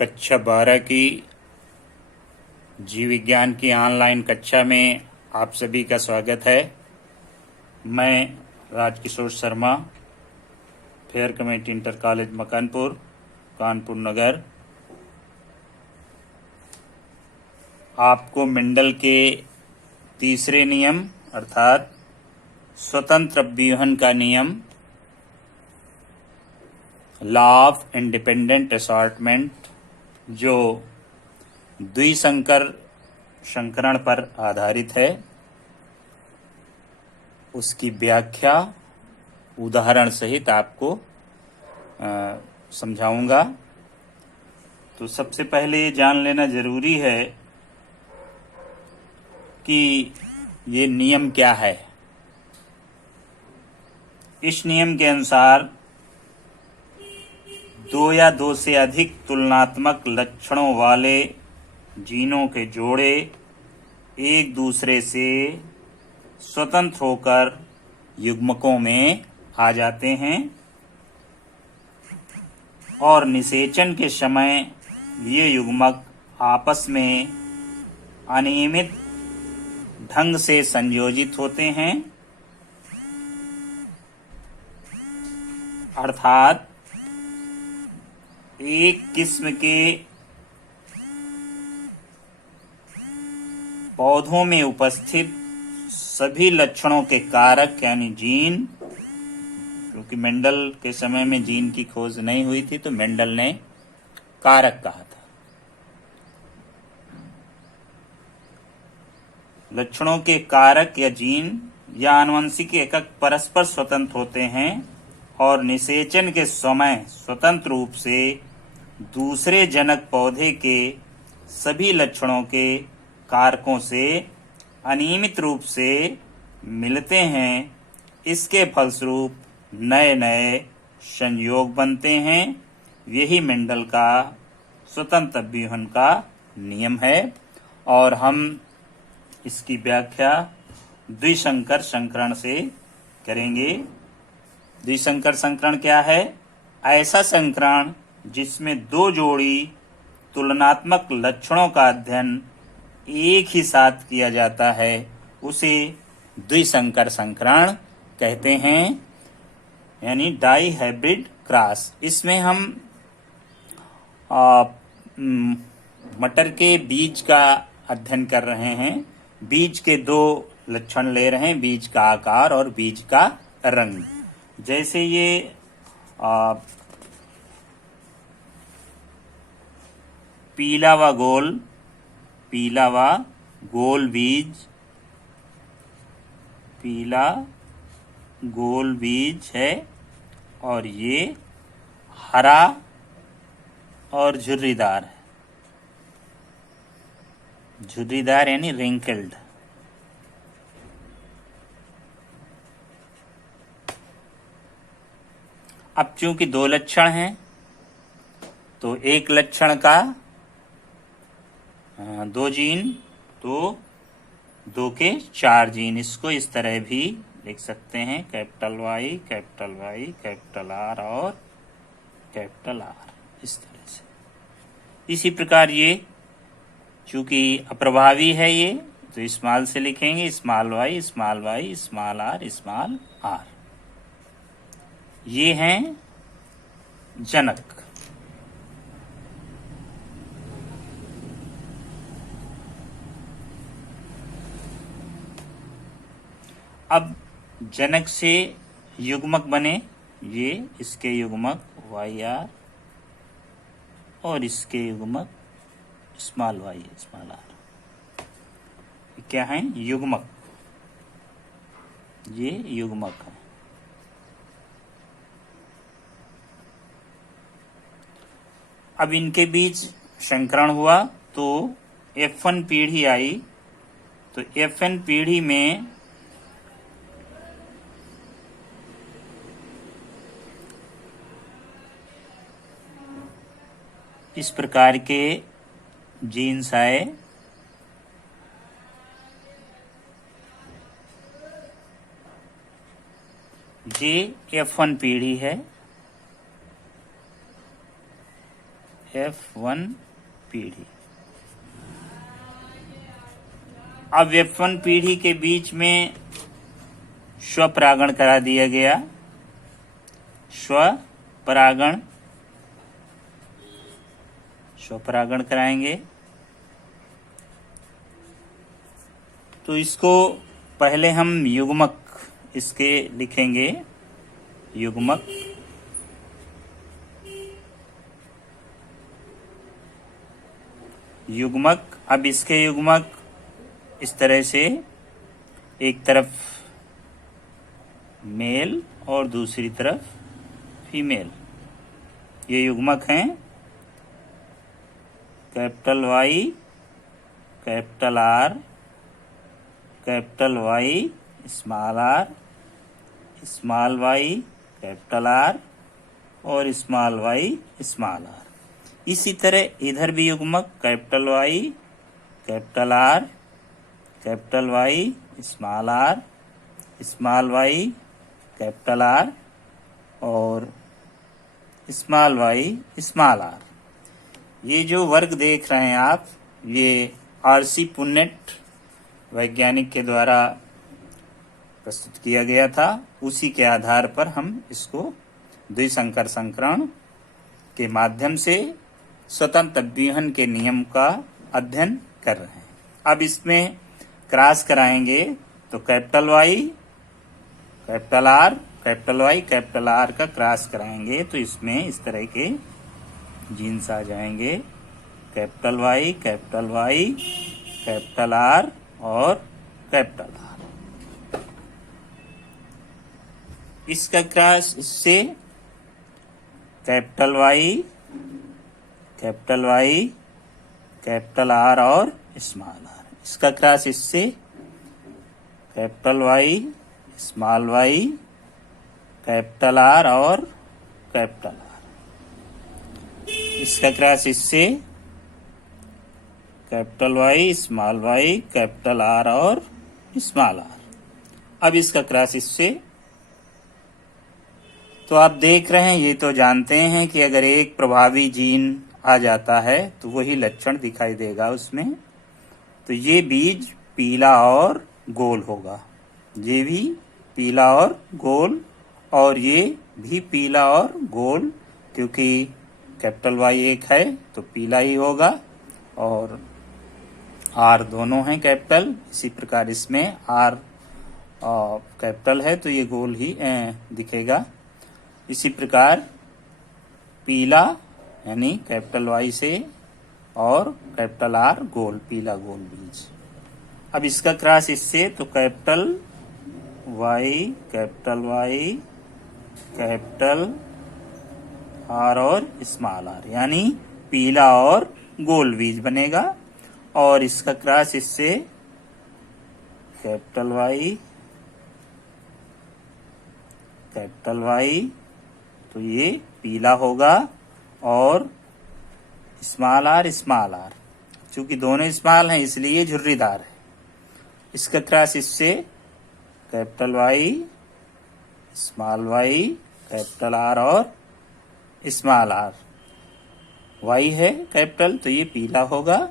कक्षा 12 की जीव विज्ञान की ऑनलाइन कक्षा में आप सभी का स्वागत है। मैं Rajkishor Sharma, fair committee inter college Makanpur, Kanpur Nagar, आपको मेंडल के तीसरे नियम अर्थात स्वतंत्र अपव्यूहन का नियम, लॉ ऑफ इंडिपेंडेंट असॉर्टमेंट, जो द्विसंकर संकरण पर आधारित है, उसकी व्याख्या उदाहरण सहित आपको समझाऊंगा। तो सबसे पहले ये जान लेना जरूरी है कि ये नियम क्या है। इस नियम के अनुसार दो या दो से अधिक तुलनात्मक लक्षणों वाले जीनों के जोड़े एक दूसरे से स्वतंत्र होकर युग्मकों में आ जाते हैं और निषेचन के समय ये युग्मक आपस में अनियमित ढंग से संयोजित होते हैं, अर्थात एक किस्म के पौधों में उपस्थित सभी लक्षणों के कारक यानी जीन, क्योंकि मेंडल के समय में जीन की खोज नहीं हुई थी तो मेंडल ने कारक कहा था। लक्षणों के कारक या जीन या आनुवंशिक एकक परस्पर स्वतंत्र होते हैं और निषेचन के समय स्वतंत्र रूप से दूसरे जनक पौधे के सभी लक्षणों के कारकों से अनियमित रूप से मिलते हैं। इसके फलस्वरूप नए नए संयोग बनते हैं। यही मेंडल का स्वतंत्र अपव्यूहन का नियम है और हम इसकी व्याख्या द्विसंकर संकरण से करेंगे। द्विसंकर संकरण क्या है? ऐसा संकरण जिसमें दो जोड़ी तुलनात्मक लक्षणों का अध्ययन एक ही साथ किया जाता है उसे द्विसंकर संकरण कहते हैं, यानी डाई हाइब्रिड क्रॉस। इसमें हम मटर के बीज का अध्ययन कर रहे हैं। बीज के दो लक्षण ले रहे हैं, बीज का आकार और बीज का रंग। जैसे ये पीला व गोल बीज, पीला गोल बीज है और ये हरा और झुर्रीदार है। झुर्रीदार यानी रिंकल्ड। अब चूंकि दो लक्षण हैं तो एक लक्षण का दो जीन तो दो के चार जीन। इसको इस तरह भी लिख सकते हैं, कैपिटल वाई, कैपिटल आर और कैपिटल आर, इस तरह से। इसी प्रकार ये चूंकि अप्रभावी है ये तो स्मॉल से लिखेंगे, स्मॉल वाई, स्मॉल आर। ये हैं जनक। अब जनक से युग्मक बने, ये इसके युग्मक वाई आर और इसके युग्मक स्मॉल वाई स्मॉल आर। क्या है? युग्मक। ये युग्मक है। अब इनके बीच संकरण हुआ तो F1 पीढ़ी आई। तो F1 पीढ़ी में इस प्रकार के जीन्स आए। ये F1 पीढ़ी है। F1 पीढ़ी। अब F1 पीढ़ी के बीच में स्वपरागण करा दिया गया। स्वपरागण कराएंगे तो इसको पहले हम युग्मक इसके लिखेंगे। युग्मक अब इसके युग्मक इस तरह से, एक तरफ मेल और दूसरी तरफ फीमेल, ये युग्मक हैं। Capital Y, capital R, capital Y, small R, small Y, capital R और स्मॉल वाई, स्मॉल आर। इसी तरह इधर भी युग्मक capital Y, capital R, capital Y, small R, small Y, capital R और स्मॉल वाई, स्मॉल आर। ये जो वर्ग देख रहे हैं आप, ये आरसी पुन्नेट वैज्ञानिक के द्वारा प्रस्तुत किया गया था। उसी के आधार पर हम इसको द्विसंकर संकरण के माध्यम से स्वतंत्र विहन के नियम का अध्ययन कर रहे हैं। अब इसमें क्रॉस कराएंगे तो capital Y, capital R, capital Y, capital R का क्रॉस कराएंगे तो इसमें इस तरह के जीन्स आ जाएंगे। कैपिटल वाई, कैपिटल आर और कैपिटल आर। इसका क्रॉस इससे कैपिटल वाई, कैपिटल आर और स्मॉल आर। इसका क्रॉस इससे capital Y, small Y, capital R और कैपिटल आर। इसका क्रॉस इससे capital Y, small Y, capital R और स्मॉल आर। अब इसका क्रॉस इससे, तो आप देख रहे हैं, ये तो जानते हैं कि अगर एक प्रभावी जीन आ जाता है तो वही लक्षण दिखाई देगा उसमें। तो ये बीज पीला और गोल होगा, ये भी पीला और गोल, और ये भी पीला और गोल, क्योंकि कैपिटल वाई एक है तो पीला ही होगा और आर दोनों हैं कैपिटल। इसी प्रकार इसमें आर कैपिटल है तो ये गोल ही दिखेगा। इसी प्रकार पीला यानी कैपिटल वाई से और कैपिटल आर गोल, पीला गोल बीज। अब इसका क्रॉस इससे तो कैपिटल वाई, कैपिटल आर और स्मॉल आर, यानी पीला और गोल बीज बनेगा। और इसका क्रॉस इससे कैपिटल वाई, तो ये पीला होगा और स्मॉल आर, चूंकि दोनों स्मॉल हैं इसलिए झुर्रीदार है। इसका क्रॉस इससे कैपिटल वाई, कैपिटल आर और स्मॉल आर। वाई है कैपिटल तो ये पीला होगा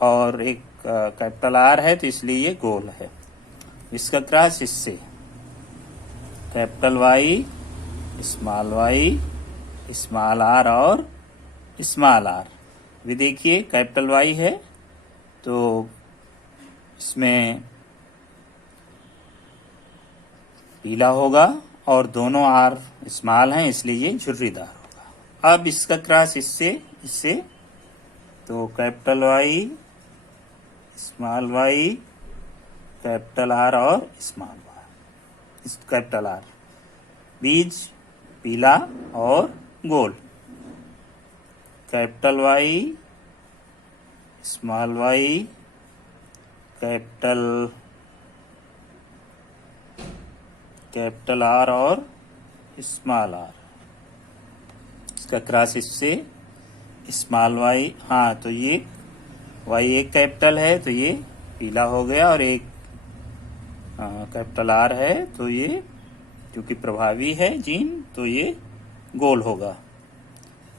और एक कैपिटल आर है तो इसलिए ये गोल है। इसका क्रॉस इससे कैपिटल वाई, स्मॉल आर और स्मॉल आर। भी देखिए कैपिटल वाई है तो इसमें पीला होगा और दोनों आर स्मॉल हैं इसलिए ये झुर्रीदार होगा। अब इसका क्रॉस इससे तो कैपिटल वाई, कैपिटल आर और स्मॉल आर, कैपिटल आर। बीज पीला और गोल, capital Y, small Y, capital R और स्मॉल आर। इसका क्रॉस इससे स्मॉल वाई, हाँ तो ये वाई एक कैपिटल है तो ये पीला हो गया और एक कैपिटल आर है तो ये क्योंकि प्रभावी है जीन तो ये गोल होगा।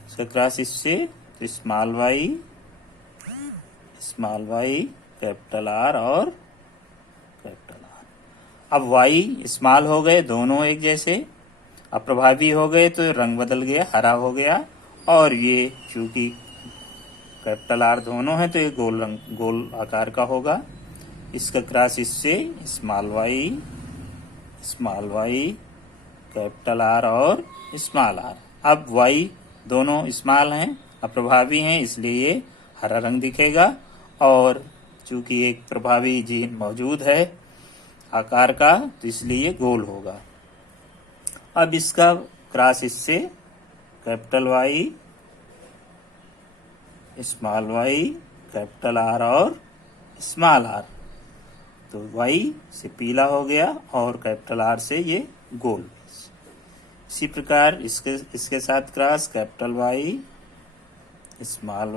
इसका क्रॉस इससे तो स्मॉल वाई कैपिटल आर और कैपिटल आर। अब वाई स्मॉल हो गए दोनों एक जैसे, अप्रभावी हो गए तो रंग बदल गया, हरा हो गया, और ये चूंकि कैपिटल आर दोनों है तो ये गोल आकार का होगा। इसका क्रॉस इससे स्मॉल वाई कैपिटल आर और स्मॉल आर। अब वाई दोनों स्मॉल हैं, अप्रभावी हैं, इसलिए ये हरा रंग दिखेगा, और चूंकि एक प्रभावी जीन मौजूद है आकार का तो इसलिए गोल होगा। अब इसका क्रॉस इससे capital Y small Y capital R और स्मॉल आर, तो वाई से पीला हो गया और कैपिटल आर से ये गोल। इसी प्रकार इसके साथ cross capital Y small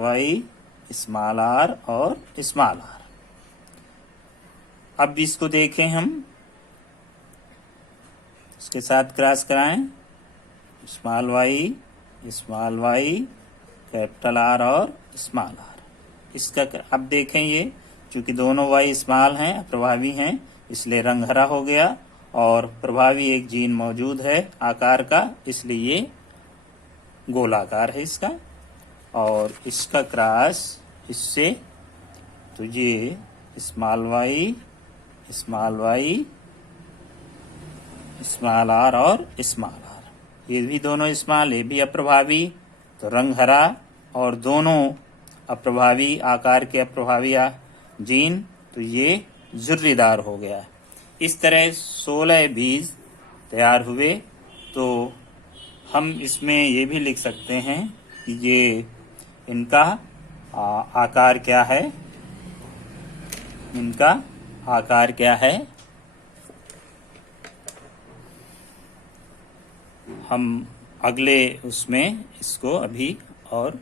R और स्मॉल आर। अब इसको देखें हम, इसके साथ क्रॉस कराएं, स्मॉल वाई कैपिटल आर और स्मॉल आर। इसका अब देखें, ये चूंकि दोनों वाई स्मॉल हैं, प्रभावी हैं, इसलिए रंग हरा हो गया, और प्रभावी एक जीन मौजूद है आकार का, इसलिए गोलाकार है इसका, और इसका क्रॉस इससे, तो ये स्मॉल वाई स्मॉल आर और स्मॉल आर, ये भी दोनों स्मॉल, ये भी अप्रभावी, तो रंग हरा, और दोनों अप्रभावी आकार के अप्रभावी जीन, तो ये झुर्रीदार हो गया। इस तरह 16 बीज तैयार हुए। तो हम इसमें ये भी लिख सकते हैं कि ये इनका आकार क्या है, हम अगले उसमें इसको अभी और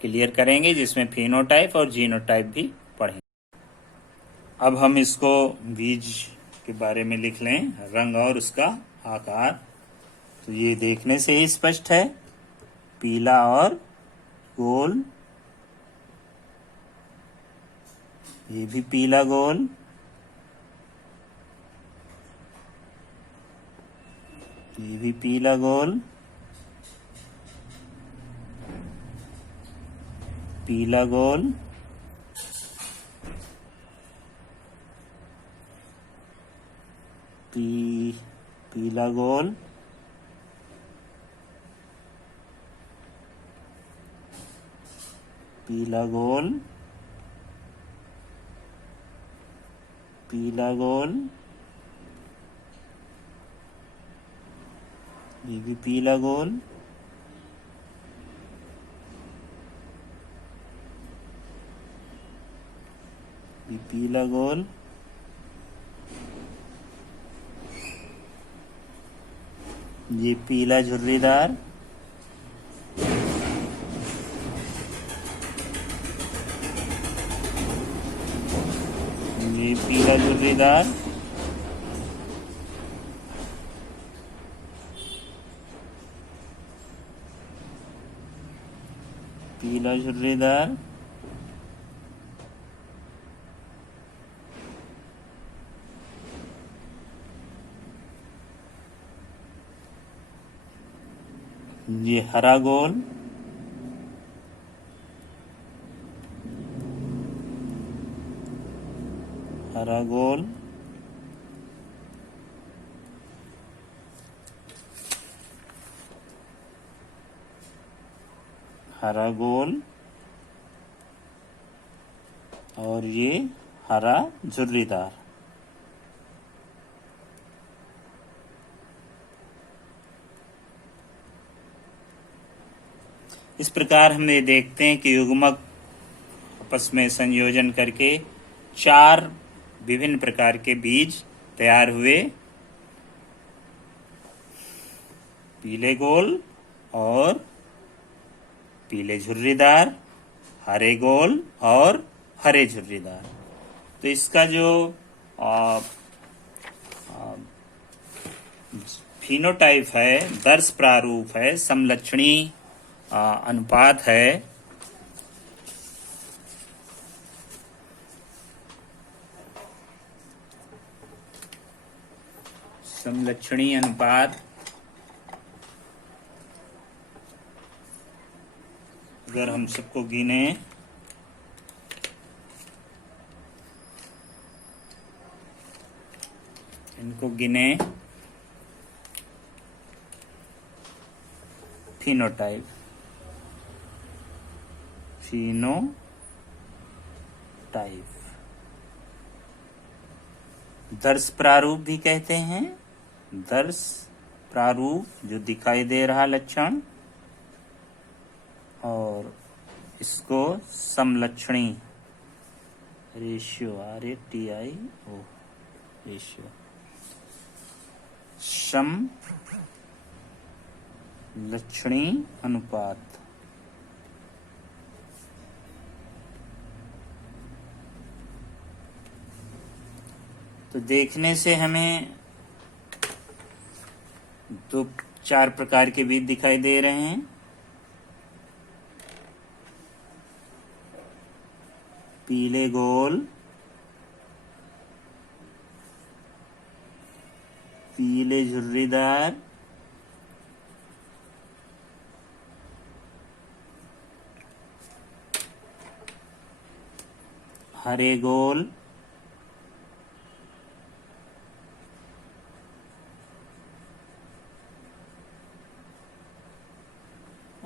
क्लियर करेंगे, जिसमें फेनोटाइप और जीनोटाइप भी पढ़ेंगे। अब हम इसको बीज के बारे में लिख लें, रंग और उसका आकार। तो ये देखने से ही स्पष्ट है, पीला और गोल, ये भी पीला गोल, ये भी पीला गोल, पीला गोल, पीला गोल, पीला गोल, पीला गोल, ये भी पीला गोल, ये पीला गोल, ये पीला झुर्रीदार, ये पीला झुर्रीदार, पीला झुर्रीदार, ये हरा गोल, हरा गोल, हरा गोल, और ये हरा झुर्रीदार। इस प्रकार हम ये देखते हैं कि युग्मक आपस में संयोजन करके 4 विभिन्न प्रकार के बीज तैयार हुए, पीले गोल और पीले झुर्रीदार, हरे गोल और हरे झुर्रीदार। तो इसका जो फिनोटाइप है, दर्श प्रारूप है, समलक्षणी अनुपात है समलक्षणी अनुपात। अगर हम सबको गिने इनको गिने फिनोटाइप दर्श प्रारूप भी कहते हैं। दर्श प्रारूप जो दिखाई दे रहा लक्षण, और इसको समलक्षणी रेशियो RATIO रेशियो समलक्षणी अनुपात। तो देखने से हमें दो चार प्रकार के बीज दिखाई दे रहे हैं। पीले गोल, पीले झुर्रीदार, हरे गोल,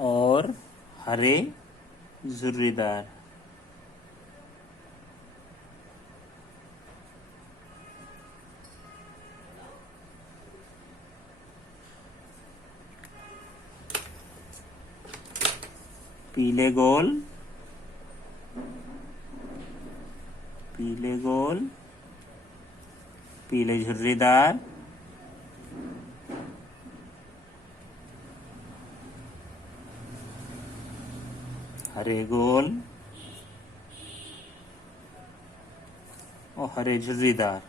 और हरे झुर्रीदार। पीले गोल, पीले गोल, पीले झुर्रीदार, हरे गोल और हरे झुर्रीदार।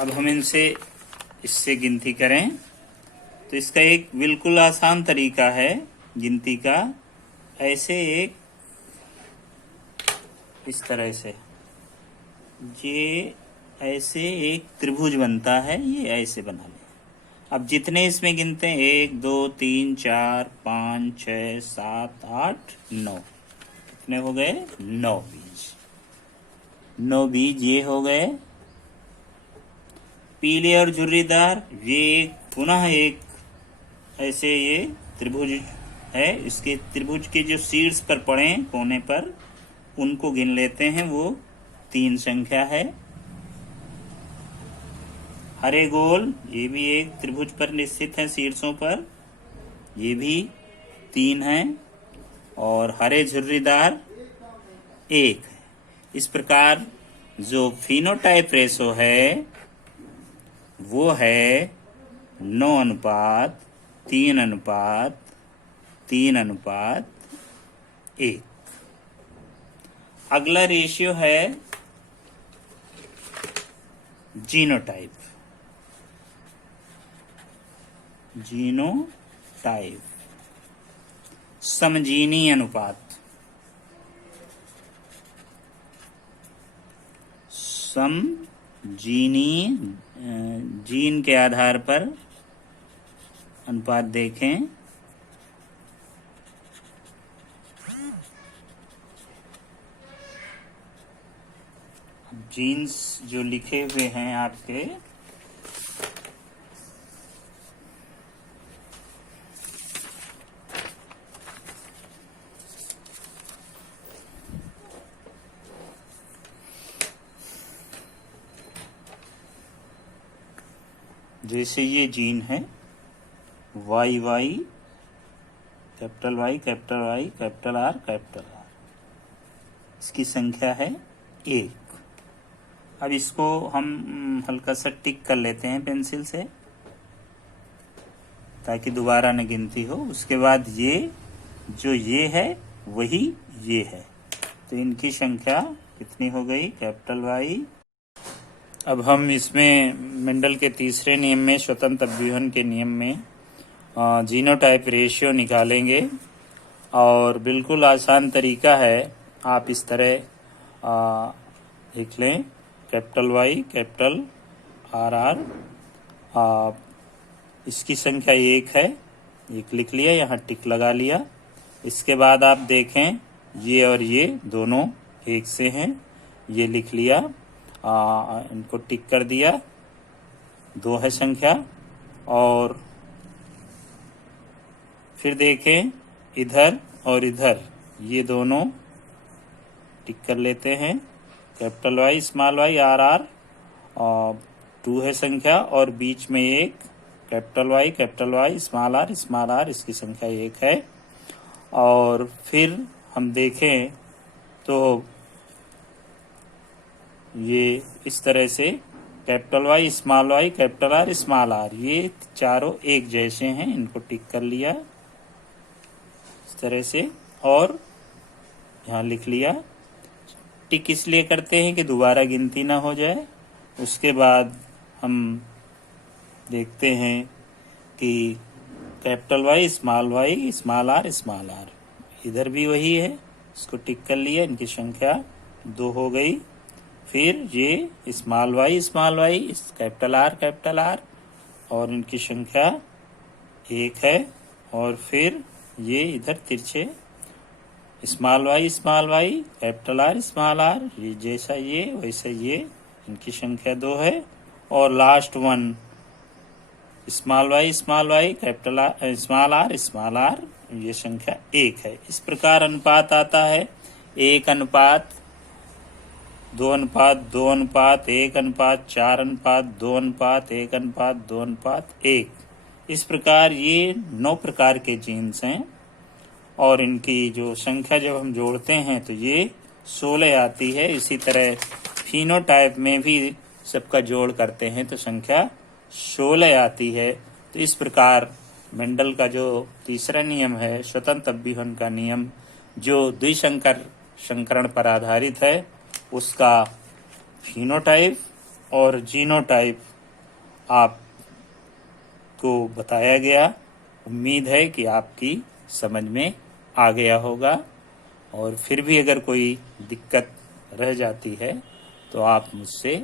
अब हम इससे गिनती करें तो इसका एक बिल्कुल आसान तरीका है गिनती का। ऐसे एक इस तरह से ये ऐसे एक त्रिभुज बनता है, ये ऐसे बना लें। अब जितने इसमें गिनते हैं 1 2 3 4 5 6 7 8 9, कितने हो गए? 9 बीज। 9 बीज ये हो गए। पीले और झुर्रीदार ये पुनः एक ऐसे ये त्रिभुज है। इसके त्रिभुज के जो शीर्ष पर पड़े कोने पर उनको गिन लेते हैं, वो 3 संख्या है। हरे गोल ये भी एक त्रिभुज पर निश्चित है शीर्षों पर, ये भी 3 है। और हरे झुर्रीदार 1 है। इस प्रकार जो फिनोटाइप रेशो है वो है 9:3:3:1। अगला रेशियो है जीनोटाइप। जीनोटाइप समजीनी अनुपात। समजीनी जीन के आधार पर अनुपात देखें। जीन्स जो लिखे हुए हैं आपके, जैसे ये जीन है YY, capital Y, capital Y, capital R, capital R, इसकी संख्या है 1। अब इसको हम हल्का सा टिक कर लेते हैं पेंसिल से ताकि दोबारा न गिनती हो। उसके बाद ये जो ये है वही ये है, तो इनकी संख्या कितनी हो गई? Capital Y। अब हम इसमें मेंडल के तीसरे नियम में, स्वतंत्र अभ्यूहन के नियम में जीनोटाइप रेशियो निकालेंगे। और बिल्कुल आसान तरीका है, आप इस तरह लिख लें, capital Y capital R R, इसकी संख्या 1 है, 1 लिख लिया, यहाँ टिक लगा लिया। इसके बाद आप देखें ये और ये दोनों 1 से हैं, ये लिख लिया, इनको टिक कर दिया, 2 है संख्या। और फिर देखें इधर और इधर ये दोनों टिक कर लेते हैं, capital Y small Y R R, 2 है संख्या, और बीच में 1 कैपिटल वाई स्मॉल आर, इसकी संख्या 1 है। और फिर हम देखें तो ये इस तरह से capital Y capital R small R, ये चारों एक जैसे हैं, इनको टिक कर लिया इस तरह से, और यहाँ लिख लिया। टिक इसलिए करते हैं कि दोबारा गिनती ना हो जाए। उसके बाद हम देखते हैं कि कैपिटल वाई स्मॉल आर, इधर भी वही है, इसको टिक कर लिया, इनकी संख्या 2 हो गई। फिर ये स्मॉल वाई कैपिटल आर, और इनकी संख्या 1 है। और फिर ये इधर तिरछे स्मॉल वाई कैपिटल आर, ये जैसा ये वैसा ये, इनकी संख्या 2 है। और last one small Y capital R small R, ये संख्या 1 है। इस प्रकार अनुपात आता है 1 अनुपात 2 अनुपात 2 अनुपात 1 अनुपात 4 अनुपात 2 अनुपात 1 अनुपात 2 अनुपात 1। इस प्रकार ये 9 प्रकार के जीन्स हैं, और इनकी जो संख्या जब हम जोड़ते हैं तो ये 16 आती है। इसी तरह फिनोटाइप में भी सबका जोड़ करते हैं तो संख्या 16 आती है। तो इस प्रकार मेंडल का जो तीसरा नियम है, स्वतंत्र अभ्यूहन का नियम, जो द्विसंकर संकरण पर आधारित है, उसका फिनोटाइप और जीनोटाइप आपको बताया गया। उम्मीद है कि आपकी समझ में आ गया होगा, और फिर भी अगर कोई दिक्कत रह जाती है तो आप मुझसे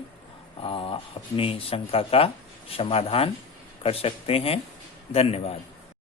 अपनी शंका का समाधान कर सकते हैं। धन्यवाद।